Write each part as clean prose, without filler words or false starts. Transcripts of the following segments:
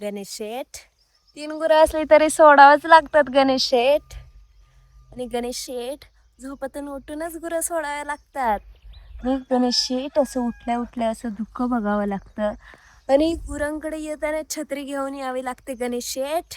गणेश शेठ 3 गुरं असली तरी सोडावंच लागतात गणेश शेठ. आणि गणेश शेठ झोपेतून उठूनच गुरं सोडाव्या लागतात. आणि गणेश शेठ असं उठल्या उठल्या असं दुःख बघावं लागतं. आणि गुरांकडे येताना छत्री घेऊन यावी लागते गणेश शेठ.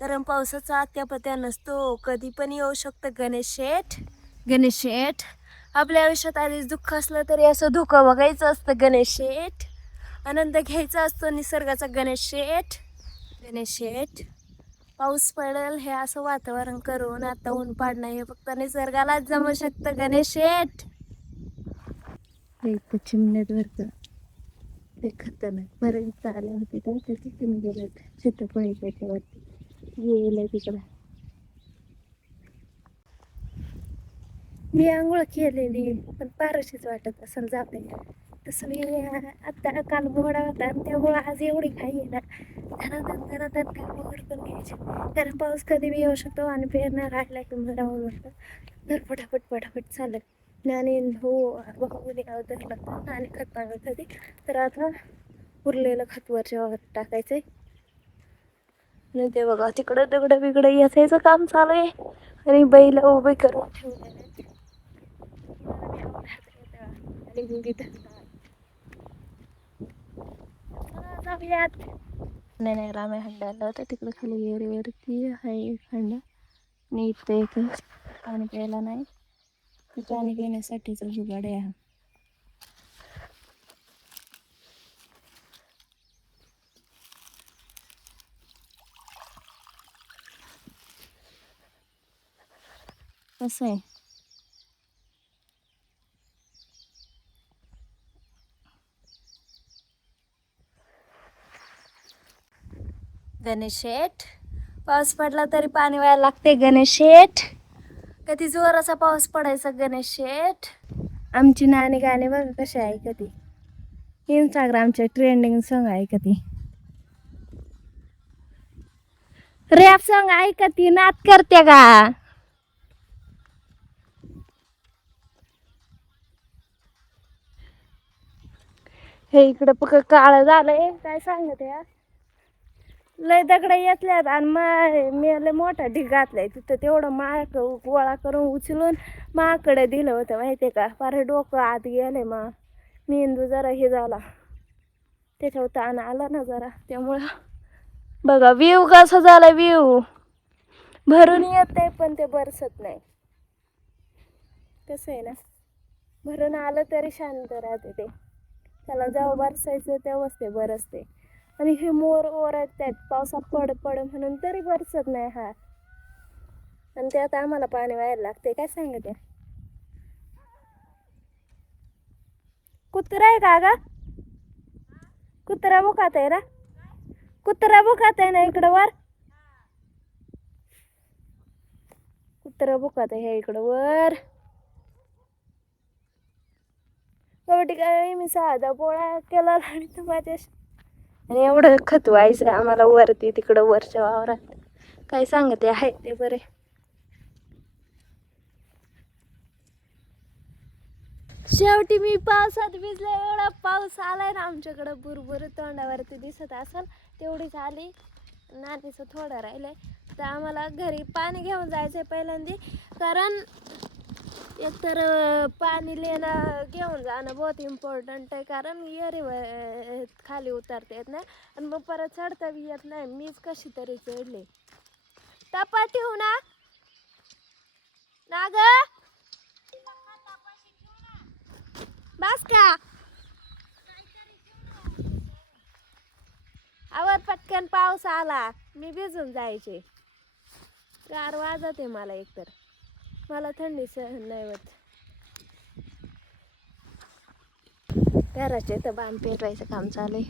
कारण पावसाचा अत्यापत्या नसतो, कधी पण येऊ शकतं गणेश शेठ. गणेश शेठ आपल्या आयुष्यात आधीच दुःख असलं तरी असं धुकं बघायचं असतं गणेश शेठ. आनंद घ्यायचा असतो निसर्गाचा गणेश शेठ. गणेश शेठ पाऊस पडेल हे असं वातावरण करून आता ऊन पाडणं हे फक्त निसर्गालाच जमू शकतं गणेश शेठ. एक चिमण्यात भरतं ते खतरनाक पर्यंत आले होते तर त्याची चिमणी गेलं शेतपळी त्याच्यावरती गेलं तिकडं. मी आंघोळ केलेली पण पारशीच वाटत असेल जाते. तसं मी आता काल घोडा होता आणि त्यामुळं आज एवढी घाई आहे ना. धनाधन कामावर पण घ्यायचे कारण पाऊस कधी बी येऊ शकतो आणि पेरण्या राहिल्या की मला राहून वाटतं तर पटापट चालत आणि भाऊ धरलं आणि खत मागत होती. तर आता उरलेलं खत वरच्या वावरात टाकायचंय. आणि ते बघा तिकडं दगडं बिगडं याचायचं काम चालू आहे आणि बैल उभे करून ठेवलेले. आणि मुंगी जाऊयात. नाही रामे हंडाला होता तिकडे खाली एरीवरती आहे हंडा. आणि इथं एक पाणी प्यायला नाही, पाणी पिण्यासाठीच जुगाड आहे हा. कसं आहे गणेश शेठ पाऊस पडला तरी पाणी व्हायला लागते गणेश शेठ. कधी जोराचा पाऊस पडायचा गणेश शेठ. आमची नानी गाणे बघा कसे आहे कधी इंस्टाग्रामचे ट्रेंडिंग सॉंग आहे कधी रॅप सॉंग ऐकती नाच करते का. हे इकडं पक काळ झालंय काय सांगत या लय दगड येतल्यात आणि मी लय मोठा ढीग घातलाय तिथं. तेवढं माळ गोळा करून उचलून माकडे दिलं होतं माहितीये का. फार डोकं आत गेलंय मेंदू जरा हे झाला त्याच्यावर ताण आला ना जरा. त्यामुळं बघा व्ह्यू कसा झाला व्ह्यू भरून येते पण ते बरसत नाही. कसं आहे ना भरून आलं तरी शांत राहते ते. त्याला जेव्हा बरसायचं तेव्हाच ते बरसते. आणि हे मोर ओरडतात पावसात पड म्हणून तरी बरसत नाही हा. आणि त्यात आम्हाला पाणी व्हायला लागते काय सांगते. कुत्रा आहे का ग. कुत्रा बुकात आहे ना. कुत्रा बुकात आहे ना इकडं वर. कुत्रा बुकात आहे इकडं वर. कवटी काय मी साधा पोळा केला आणि तू माझ्याशी आणि एवढं खत व्हायचं आम्हाला वरती तिकडं वरच्या वावरात. काय सांगते आहे ते बरे. शेवटी मी पावसात भिजले. एवढा पाऊस आलाय ना आमच्याकडं बुरबुर तोंडावरती दिसत असेल तेवढीच आली. नानीचं थोडं राहिलंय तर आम्हाला घरी पाणी घेऊन जायचंय पहिल्यांदा. कारण एकतर पाणी लेणं घेऊन जाणं बहुत इम्पॉर्टंट आहे. कारण येरीवर खाली उतरता येत नाही आणि मग परत चढता बी येत नाही. मीच कशी तरी चढले. टपा ठेवू ना ग बस का आवर पटकन पाऊस आला मी भिजून जायचे. गार वाजत आहे मला एकतर मला थंडी सहन नाही होत. घराचे तर बांध पेटवायचं काम चालू आहे.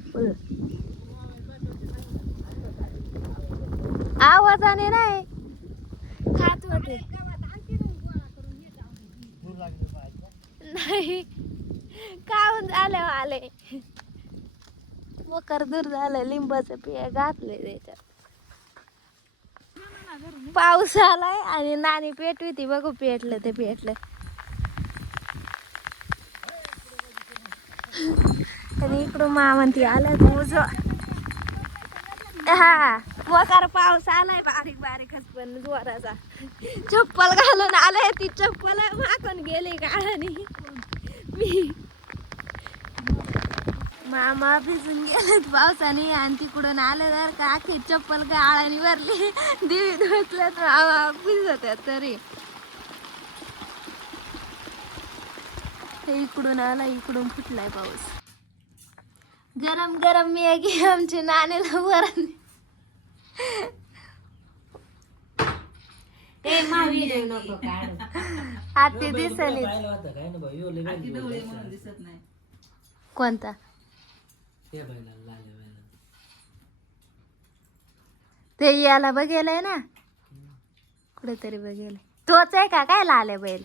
आवाजाने नाही खात होते नाही काहून आले मकर दूर झालं. लिंबाचं पिया घातलंय त्याच्यात. पाऊस आलाय आणि नानी पेटवी ती बघू पेटलं ते पेटलं. आणि इकडं मामंती आल्या उजवा हा वकार पाऊस आलाय बारीक बारीकच पण जोराचा. चप्पल घालून आले, ती चप्पल वाकून गेली गाळानी. मी मामा भिजून गेलेत पावसाने आणि तिकडून आले तर का अख्खी चप्पल गाळानी भरली. दिवी धुतल्यात मामा भिजत तरी. इकडून आला, इकडून फुटलाय पाऊस. गरम गरम मॅगी आमची नानीला वरण. ते मावी नको काढ. हाती दिसली. दिसत नाही कोणता ते याला बघेलय ना कुठेतरी बघेल. तोच आहे का काय लाले बैल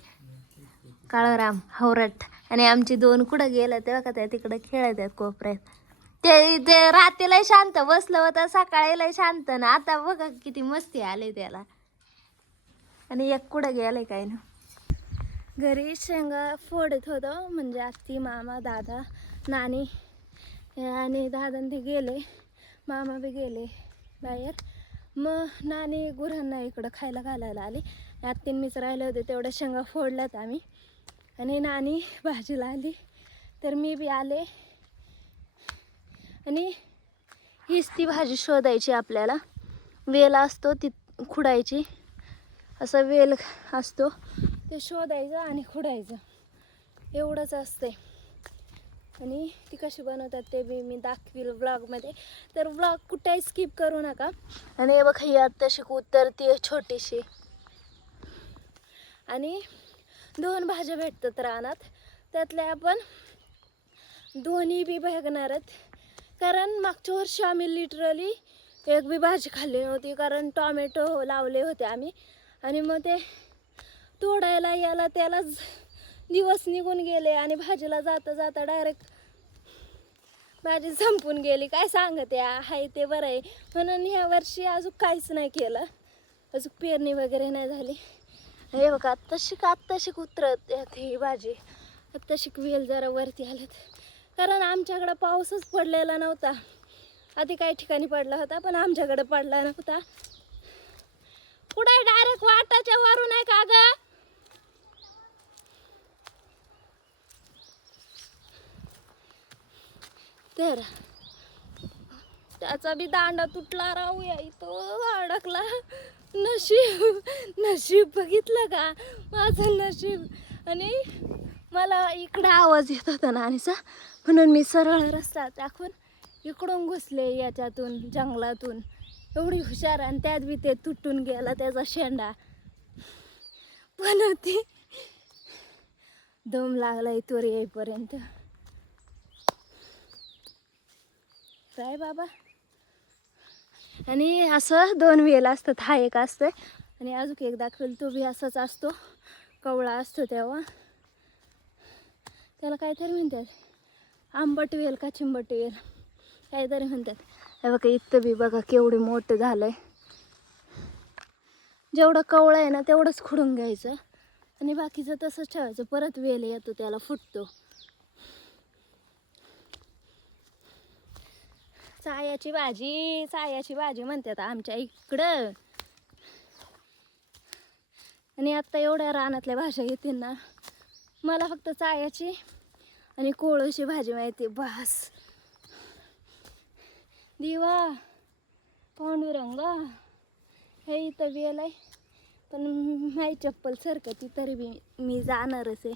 काळराम हवरट. आणि आमची दोन कुठं गेलं तेव्हा का त्या तिकडे खेळत आहेत कोपऱ्यात. ते रात्रीला शांत बसलं होतं, सकाळी लय शांत ना. आता बघा किती मस्ती आली त्याला. आणि एक कुठं गेलंय काय ना. घरी शेंगा फोडत होतं, म्हणजे आत्ती मामा दादा नानी आणि दादा ते गेले, मामा बी गेले बाहेर. मग नानी गुरांना इकडं खायला घालायला आली. आत्तीन मीच राहिले होते, तेवढ्या शेंगा फोडल्यात आम्ही. आणि नानी भाजीला आली तर मी बी आले. आणि हीच ती भाजी शोधायची आपल्याला. वेल असतो ती खुडायची, असा वेल असतो ते शोधायचं आणि खुडायचं, एवढंच असते. आणि ती कशी बनवतात ते बी मी दाखवील व्लॉगमध्ये, तर व्लॉग कुठेही स्किप करू नका. आणि हे बघा ही आत्ताशी उतरती छोटीशी. आणि 2 भाज्या भेटतात रानात, त्यातल्या आपण दोन्ही बी बघणारच. कारण मागच्या वर्षी आम्ही लिटरली एक बी भाजी खाल्ली नव्हती, कारण टॉमॅटो लावले होते आम्ही. आणि मग ते तोडायला याला त्यालाच दिवस निघून गेले आणि भाजीला जाता जाता डायरेक्ट भाजी संपून गेली. काय सांगते आहे ते बरं आहे. म्हणून ह्या वर्षी अजून काहीच नाही केलं, अजून पेरणी वगैरे नाही झाली. हे बघा आत्ताशी उतरत ही भाजी. आत्ताशी वेल जरा वरती आलेत, कारण आमच्याकडं पाऊसच पडलेला नव्हता. आधी काही ठिकाणी पडला होता पण आमच्याकडे पडला नव्हता. कुठे डायरेक्ट वाटाच्या वरून आहे का ग. तर त्याचा बी दांडा तुटला राहूया, तो अडकला. नशीब बघितलं का माझं नशीब. आणि मला इकडे आवाज येत होता नानीचा, म्हणून मी सरळ रस्ता टाकून इकडून घुसले याच्यातून जंगलातून. एवढी हुशार, आणि त्यात बी ते तुटून गेला त्याचा शेंडा. पण होती दम लागला इथवर येईपर्यंत. काय बाबा. आणि असं 2 वेल असतात, हा एक असतोय आणि अजून एक दाखवेल तो बी असाच असतो, कवळा असतो तेव्हा. त्याला काहीतरी म्हणतात, आंबट वेल का चिंबट वेल काहीतरी म्हणतात. हे बघा इथं बी बघा केवढं मोठं झालंय. जेवढं कवळं आहे ना तेवढंच खुडून घ्यायचं आणि बाकीचं तसंच ठेवायचं. परत वेल येतो त्याला, फुटतो. चायाची भाजी म्हणतात आमच्या इकडं. आणि आता एवढ्या रानातल्या भाज्या येतील ना, मला फक्त चायाची आणि कोळशी भाजी माहिती बस. दिवा पांडुरंगा हे इथं वेल आहे, पण माझी चप्पल सरकती तरी बी मी जाणारच आहे.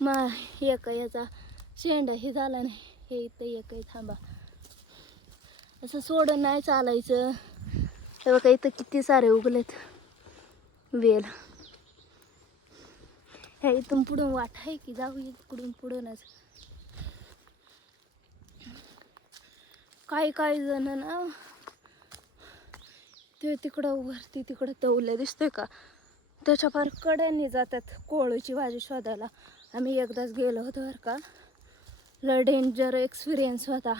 मग एक याचा शेंडा हे झाला नाही, हे इथं एक आहे. थांबा, असं सोडून नाही चालायचं. हे बघा इथं किती सारे उगलेत वेल. ह्या इथून पुढून वाट आहे की जाऊ इकडून पुढूनच. काही जण ना ते तिकडं वरती तिकडं तवलं दिसतंय का, त्याच्या फार कड्यांनी जातात कोळीची भाजी शोधायला. आम्ही एकदाच गेलो होतो बरं का, लय डेंजर एक्सपिरियन्स होता.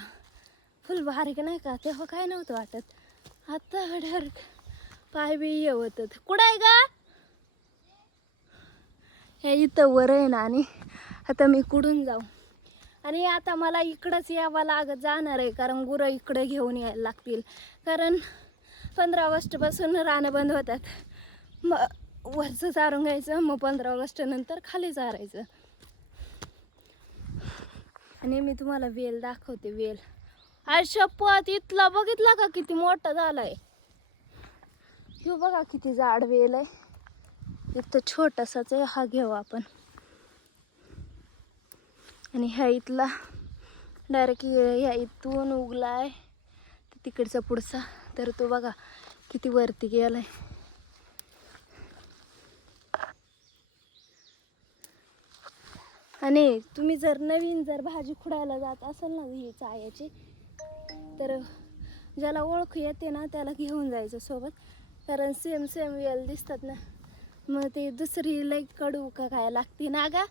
फुल बारीक नाही का, तेव्हा काय नव्हतं वाटत. आता डायरेक्ट पाय बी येवतात. कुठं आहे का हे इथं वर आहे ना. आणि आता मी कुठून जाऊ, आणि आता मला इकडंच यावं लागत जाणार आहे, कारण गुरं इकडं घेऊन यायला लागतील. कारण 15 ऑगस्टपासून रानं बंद होतात. मग वरचं चारून घ्यायचं, मग 15 ऑगस्ट नंतर खाली चारायचं. आणि मी तुम्हाला वेल दाखवते. वेल आज शपथ इथला बघितला का किती मोठा झालाय. ह्यो बघा किती जाड वेल आहे. इथं छोटासाच आहे, हा घेऊ आपण. आणि ह्या इथला डायरेक्ट ह्या इथून उगलाय तिकडचा पुढचा, तर तो बघा किती वरती गेलाय. आणि तुम्ही जर नवीन भाजी खुडायला जात असाल ना ही चायाची, तर ज्याला ओळख येते ना त्याला घेऊन जायचं सोबत. कारण सेम वेल दिसतात ना, मग ते दुसरी लई कडू का काय लागते ना गा,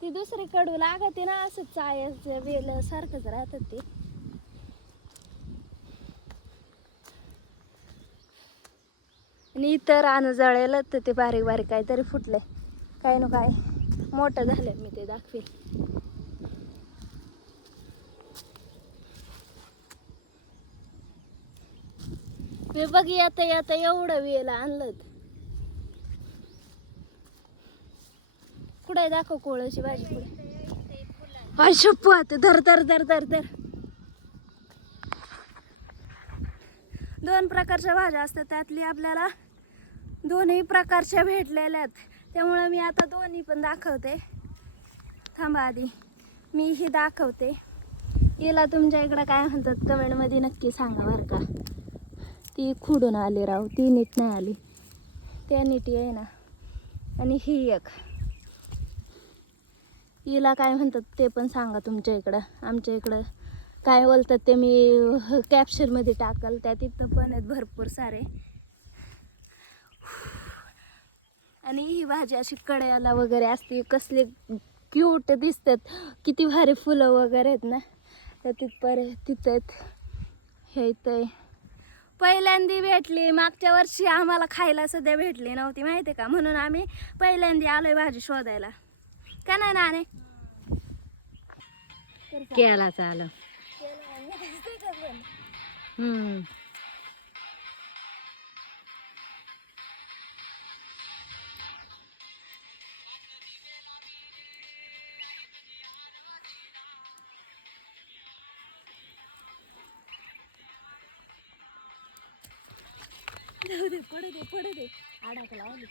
ती दुसरी कडू लागते ना. असं चायाच्या वेल सारखंच राहतात ते. आणि इतर रानं जळेल तर ते बारीक बारीक काहीतरी फुटले, काय ना काय मोठं झालं. मी ते दाखवेल. मी बघ येता एवढं वेल आणलं. कुठे दाखव कोळची भाजी कुठे. हाय शपथ, धर धर धर धर धर. 2 प्रकारच्या भाज्या असतात, त्यातली आपल्याला दोन्ही प्रकारच्या भेटलेल्या आहेत. त्यामुळे मी आता दोन्ही पण दाखवते. थांबा आधी मी ही दाखवते. हिला तुमच्या इकडं काय म्हणतात कमेंटमध्ये नक्की सांगा बरं का. ती खुडून आली राव, ती नीट नाही आली. त्या नीट आहे ना. आणि ही एक, हिला काय म्हणतात ते पण सांगा तुमच्या इकडं. आमच्या इकडं काय बोलतात ते मी कॅप्शनमध्ये टाकल. त्या तिथं पण आहेत भरपूर सारे. आणि ही भाजी अशी कड्याला वगैरे असते, कसले क्यूट दिसतात. किती भारी फुलं वगैरे आहेत ना, तर तिथं आहेत. हे इथं पहिल्यांदी भेटली. मागच्या वर्षी आम्हाला खायला सध्या भेटली नव्हती माहिती का, म्हणून आम्ही पहिल्यांदी आलोय भाजी शोधायला. का नाही नाणे केला चालू. पडू दे अडकला आली.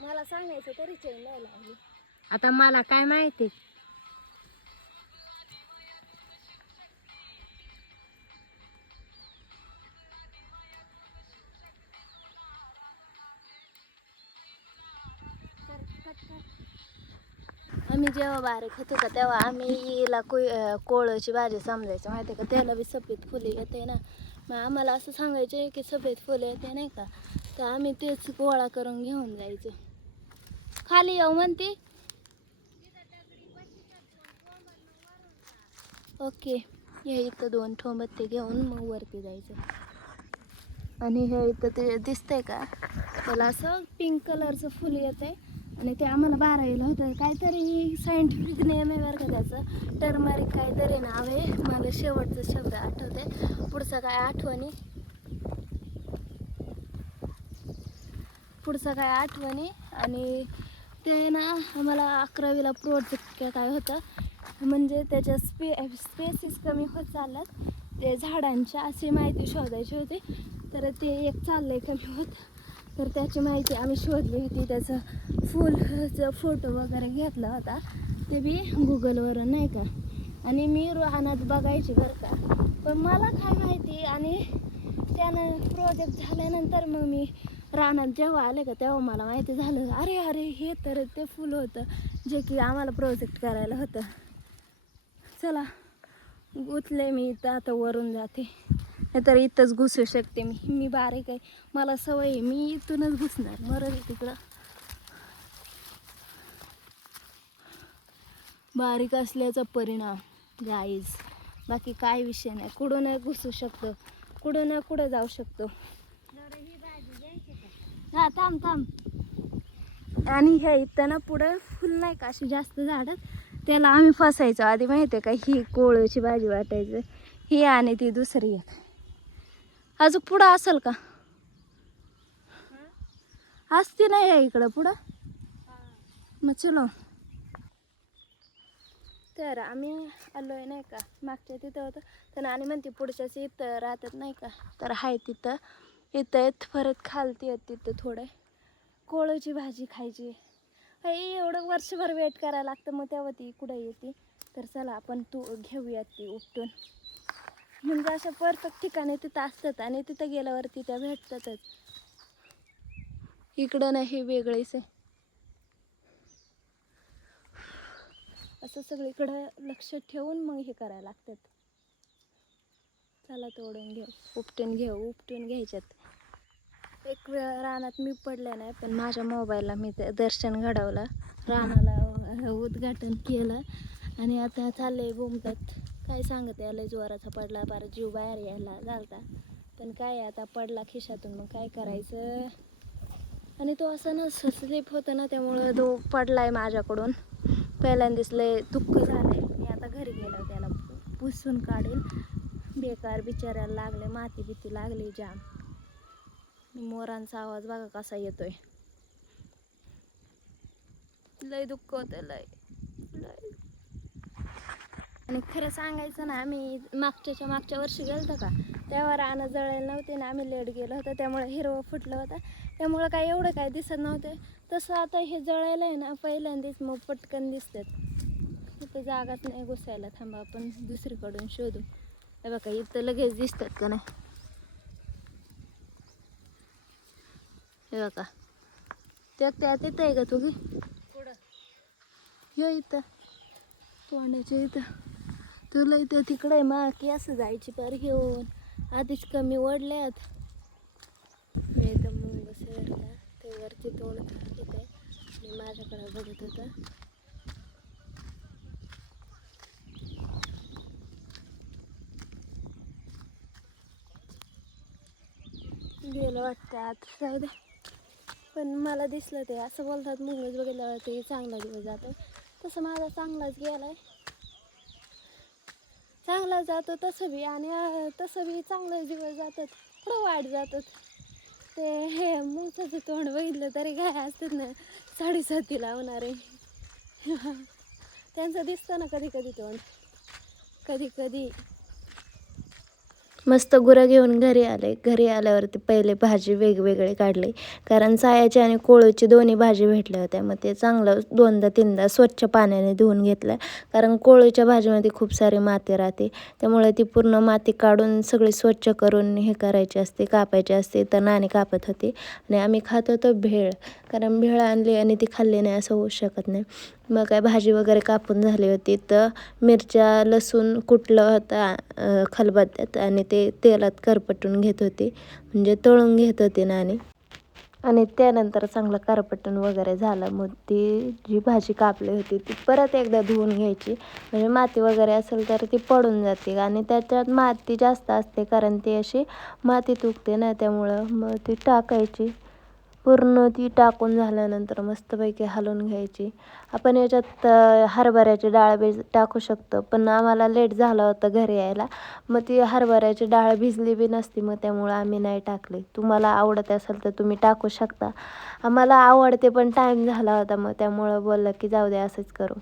मला सांगायचं तरी चैन नाही लावली. आता मला काय माहिती. आम्ही जेव्हा बारीक होतो का तेव्हा आम्ही हिला कोळची भाजी समजायचं माहिती का. त्याला बी सफेद फुले येते ना, मग आम्हाला असं सांगायचे की सफेद फुले येते नाही का, तर आम्ही तेच गोळा करून घेऊन जायचो. खाली येऊ म्हणते. ओके, हे इथं 2 ठोंबत्ते घेऊन मग वरती जायचं. आणि हे इथं ते दिसतंय का, त्याला असं पिंक कलरचं फुल येतंय. आणि ते आम्हाला 12वीला होतं. काहीतरी सायंटिफिक नेम आहे बरं का त्याचं, टर्मरिक काहीतरी नाव आहे. मला शेवटचा शब्द आठवते, पुढचा काय आठवणी. आणि ते ना आम्हाला 11वीला प्रोजेक्ट काय होतं, म्हणजे त्याच्या स्पेसिस कमी होत चालल्यात ते झाडांच्या, अशी माहिती शोधायची होती. तर ते एक चाललंय कमी होत, तर त्याची माहिती आम्ही शोधली होती. त्याचं फुलचं फोटो वगैरे घेतला होता, ते बी गुगलवरून नाही का. आणि मी रानात बघायची बरं का, पण मला काय माहिती. आणि त्यानं प्रोजेक्ट झाल्यानंतर मग मी रानात जेव्हा आले का तेव्हा मला माहिती झालं, अरे हे तर ते फुल होतं जे की आम्हाला प्रोजेक्ट करायला होतं. चला गुतले मी इथं, आता वरून जाते, नाहीतर इथंच घुसू शकते मी बारीक आहे, मला सवय आहे, मी इथूनच घुसणार. मरल तिकडं, बारीक असल्याचा परिणाम गाईज. बाकी काय विषय नाही, कुठून घुसू शकतो, कुठं जाऊ शकतो. हा थांब आणि ह्या इथं ना पुढं फुल नाही का अशी जास्त झाडं, त्याला आम्ही फसायचो आधी माहिती आहे का. ही कोळूची भाजी वाटायचं, ही आणि ती दुसरी एक. अजून पुढं असेल का? असते नाही आहे इकडं पुढं. मग चलो. तर आम्ही आलोय नाही का, मागच्या तिथं होतं तर आणि म्हणते पुढच्याच इथं राहतात नाही का, तर हाय तिथं इथं येत परत खालती येत तिथं थोडं कोळूची भाजी खायची. एवढं वर्षभर वेट करायला लागतं, मग तेव्हा ती कुठं येते. तर चला आपण घेऊयात ती उपटून. म्हणजे अशा परफेक्ट ठिकाणी तिथं असतात आणि तिथं गेल्यावरती त्या भेटतातच. इकडं नाही वेगळीच आहे. असं सगळीकडं लक्ष ठेवून मग हे करायला लागतात. चला तोडून घेऊ, उपटून घ्यायच्यात. एक वेळ रानात मी पडले नाही, पण माझ्या मोबाईलला मी ते दर्शन घडवलं, रानाला उद्घाटन केलं आणि आता चाललंय बोंबतात. काय सांगत यायला, जोराचा पडला, पार जीव बाहेर यायला झालता. पण काय आता पडला खिशातून, मग काय करायचं. आणि तो असं ना स्लिप होतं ना, त्यामुळं तो पडलाय माझ्याकडून. पहिल्यांदाच लय दुःख झालंय. मी आता घरी गेलो त्याला पुसून काढेल. बेकार बिचाऱ्याला लागले, माती बिती लागली जाम. मोरांचा आवाज बघा कसा येतोय. लय दुःख होतं लय. आणि खरं सांगायचं ना, आम्ही मागच्या वर्षी गेलो का, तेव्हा रानं जळायला नव्हते ना, आम्ही लेट गेलो होतं, त्यामुळे हिरवं फुटलं होतं, त्यामुळं काय एवढं काय दिसत नव्हते. तसं आता हे जळायला आहे ना पहिल्यांदाच मग पटकन दिसतात. इथं जागाच नाही घुसायला. थांबा आपण दुसरीकडून शोधू. हे बघा इथं लगेच दिसतात का नाही. हे बघा त्या तिथं आहे का तुम्ही यो इथं तोंडाच्या इथं, तुला इथं तिकडं आहे मा की असं जायची पार घेऊन आधीच कमी ओढल्यात. मी इथं मुंग सेरला ते वरती तोंड इथे मी माझ्याकडे बघत होतं. गेलं वाटतं आत, जाऊ दे. पण मला दिसलं ते असं बोलतात मुंगच बघितल्यावर ते चांगला दिवस जातो. तसं माझा चांगलाच गेलाय, चांगला जातो तसं बी. आणि तसं बी चांगलेच दिवस जातात, थोडं वाईट जातात. ते हे मुंगचं तोंड बघितलं तरी काय असतात ना 7.5 लावणारे त्यांचं दिसतं ना कधी कधी तोंड. कधी मस्त गुरं घेऊन घरी आले. घरी आल्यावरती पहिले भाजी वेगवेगळे काढले, कारण सायाची आणि कोळूची दोन्ही भाजी भेटल्या होत्या. मग ते चांगलं 2दा-3दा स्वच्छ पाण्याने धुवून घेतलं, कारण कोळूच्या भाजीमध्ये खूप सारी माती राहते, त्यामुळे ती पूर्ण माती काढून सगळी स्वच्छ करून हे करायची असते, कापायची असते. तर नानी कापत होती आणि आम्ही खात होतो भेळ, कारण भेळ आणली आणि ती खाल्ली नाही असं होऊ शकत नाही. मग काय भाजी वगैरे कापून झाली होती, तर मिरच्या लसूण कुटलं होता खलबत्त्यात आणि ते तेलात करपटून घेत होती, म्हणजे तळून घेत होती नानी. आणि त्यानंतर चांगलं करपटून वगैरे झालं, मग ती जी भाजी कापली होती ती परत एकदा धुवून घ्यायची, म्हणजे माती वगैरे असेल तर ती पडून जाते. आणि त्याच्यात माती जास्त असते, कारण ती अशी माती तुकते ना, त्यामुळं मग ती टाकायची. पूर्ण ती टाकून झाल्यानंतर मस्तपैकी हलवून घ्यायची. आपण याच्यात हरभऱ्याची डाळ टाकू शकतो, पण आम्हाला लेट झाला होता घरी यायला, मग ती हरभऱ्याची डाळ भिजली बी नसती, मग त्यामुळं आम्ही नाही टाकली. तुम्हाला आवडत असेल तर तुम्ही टाकू शकता. आम्हाला आवडते पण टाईम झाला होता, मग त्यामुळं बोललं की जाऊ दे असंच करू.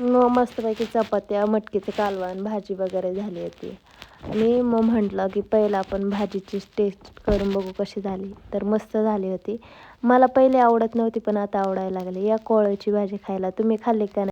मग मस्तपैकी चपात्या, मटकीचं कालवण, भाजी वगैरे झाली होती. आणि मग म्हटलं की पहिलं आपण भाजीची टेस्ट करून बघू कशी झाली. तर मस्त झाली होती. मला पहिले आवडत नव्हती, पण आता आवडायला लागली. या कोळ्याची भाजी खायला. तुम्ही खाल्ली का नाही?